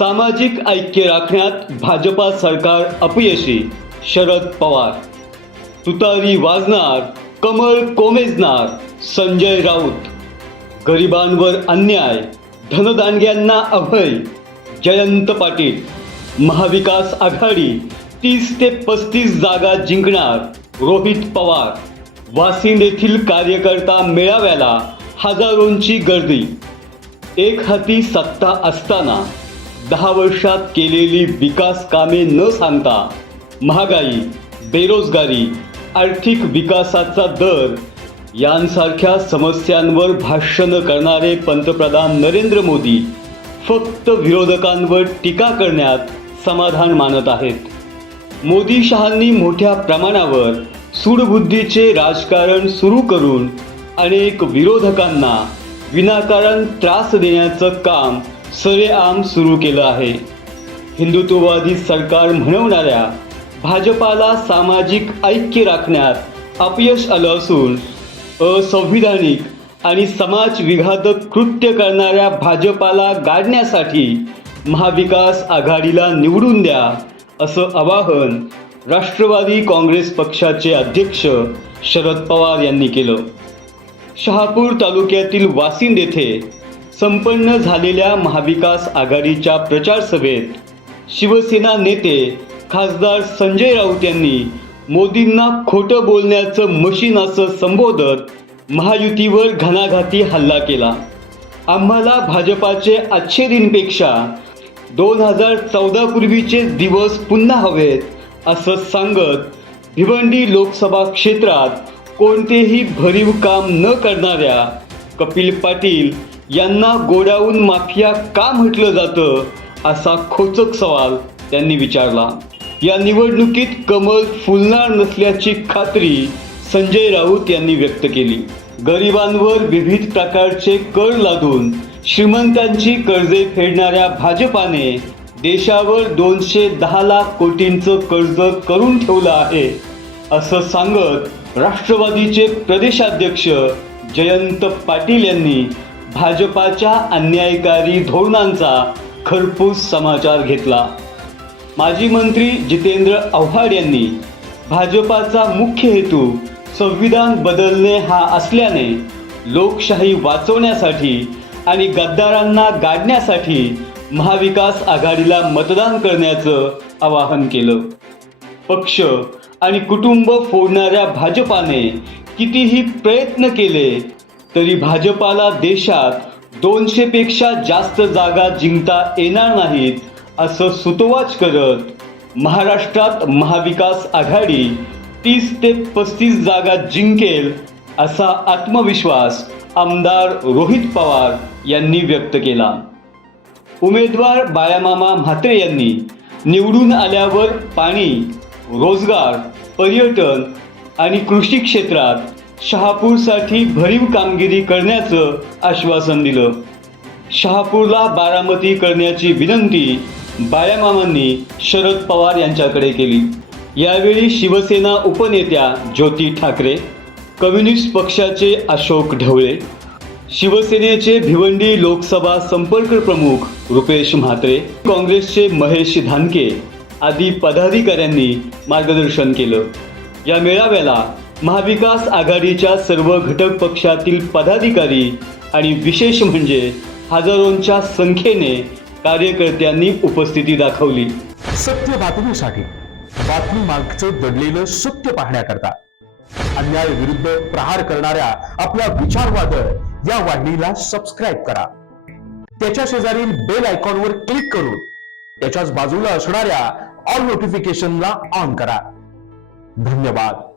सामाजिक ऐक्य राखण्यात भाजपा सरकार अपयशी. शरद पवार. तुतारी वाजणार कमळ कोमेजणार संजय राऊत. गरिबांवर अन्याय धनदानग्यांना अभय. जयंत पाटील. महाविकास आघाडी तीस ते पस्तीस जागा जिंकणार रोहित पवार. वासिंद येथील कार्यकर्ता मेळाव्याला हजारोंची गर्दी. एक हाती सत्ता असताना दहा वर्षात केलेली विकास कामे न सांगता महागाई बेरोजगारी आर्थिक विकासाचा दर यांसारख्या समस्यांवर भाष्य न करणारे पंतप्रधान नरेंद्र मोदी फक्त विरोधकांवर टीका करण्यात समाधान मानत आहेत. मोदी शहांनी मोठ्या प्रमाणावर सूडबुद्धीचे राजकारण सुरू करून अनेक विरोधकांना विनाकारण त्रास देण्याचं काम सरेआम सुरू केलं आहे. हिंदुत्ववादी सरकार म्हणवणाऱ्या भाजपाला सामाजिक ऐक्य राखण्यात अपयश आलं असून असंविधानिक आणि समाज विघातक कृत्य करणाऱ्या भाजपाला गाडण्यासाठी महाविकास आघाडीला निवडून द्या असं आवाहन राष्ट्रवादी काँग्रेस पक्षाचे अध्यक्ष शरद पवार यांनी केलं. शहापूर तालुक्यातील वासिंद येथे संपन्न झालेल्या महाविकास आघाडीच्या प्रचार सभेत शिवसेना नेते खासदार संजय राऊत यांनी मोदींना खोटं बोलण्याचं मशीन असं संबोधत महायुतीवर घणाघाती हल्ला केला. आम्हाला भाजपाचे आजचे दिनपेक्षा दोन हजार चौदा पूर्वीचे दिवस पुन्हा हवेत असं सांगत भिवंडी लोकसभा क्षेत्रात कोणतेही भरीव काम न करणाऱ्या कपिल पाटील यांना गोडाऊन माफिया का म्हटलं जातं असा खोचक सवाल त्यांनी विचारला. या निवडणुकीत कमल फुलणार नसल्याची खात्री संजय राऊत यांनी व्यक्त केली. गरिबांवर विविध प्रकारचे कर लादून श्रीमंतांची कर्जे फेडणाऱ्या भाजपाने देशावर दोनशे दहा लाख कोटींचं कर्ज करून ठेवलं आहे असं सांगत राष्ट्रवादीचे प्रदेशाध्यक्ष जयंत पाटील यांनी भाजपाच्या अन्यायकारी धोरणांचा खरपूस समाचार घेतला. माजी मंत्री जितेंद्र आव्हाड यांनी भाजपाचा मुख्य हेतू संविधान बदलणे हा असल्याने लोकशाही वाचवण्यासाठी आणि गद्दारांना गाडण्यासाठी महाविकास आघाडीला मतदान करण्याचं आवाहन केलं. पक्ष आणि कुटुंब फोडणाऱ्या भाजपाने कितीही प्रयत्न केले तरी भाजपाला देशात दोनशे पेक्षा जास्त जागा जिंकता येणार नाहीत असं सुतोवाच करत महाराष्ट्रात महाविकास आघाडी तीस ते पस्तीस जागा जिंकेल असा आत्मविश्वास आमदार रोहित पवार यांनी व्यक्त केला. उमेदवार बायामामा म्हात्रे यांनी निवडून आल्यावर पाणी रोजगार पर्यटन आणि कृषी क्षेत्रात शहापूरसाठी भरीव कामगिरी करण्याचं आश्वासन दिलं. शहापूरला बारामती करण्याची विनंती बायामामांनी शरद पवार यांच्याकडे केली. यावेळी शिवसेना उपनेत्या ज्योती ठाकरे कम्युनिस्ट पक्षाचे अशोक ढवळे शिवसेनेचे भिवंडी लोकसभा संपर्क प्रमुख रुपेश म्हात्रे काँग्रेसचे महेश धानके आदी पदाधिकाऱ्यांनी मार्गदर्शन केलं. या मेळाव्याला महाविकास आघाडीच्या सर्व घटक पक्षातील पदाधिकारी आणि विशेष म्हणजे हजारोंच्या संख्येने कार्यकर्त्यांनी उपस्थिती दाखवली. सत्य बातमीसाठी बातमी मागचं दडलेलं सत्य पाहण्याकरता अन्याय विरुद्ध प्रहार करणाऱ्या आपल्या विचारवादळ या वाहिनीला सबस्क्राईब करा. त्याच्या शेजारील बेल आयकॉनवर क्लिक करून त्याच्याच बाजूला असणाऱ्या ऑल नोटिफिकेशनला ऑन करा. धन्यवाद.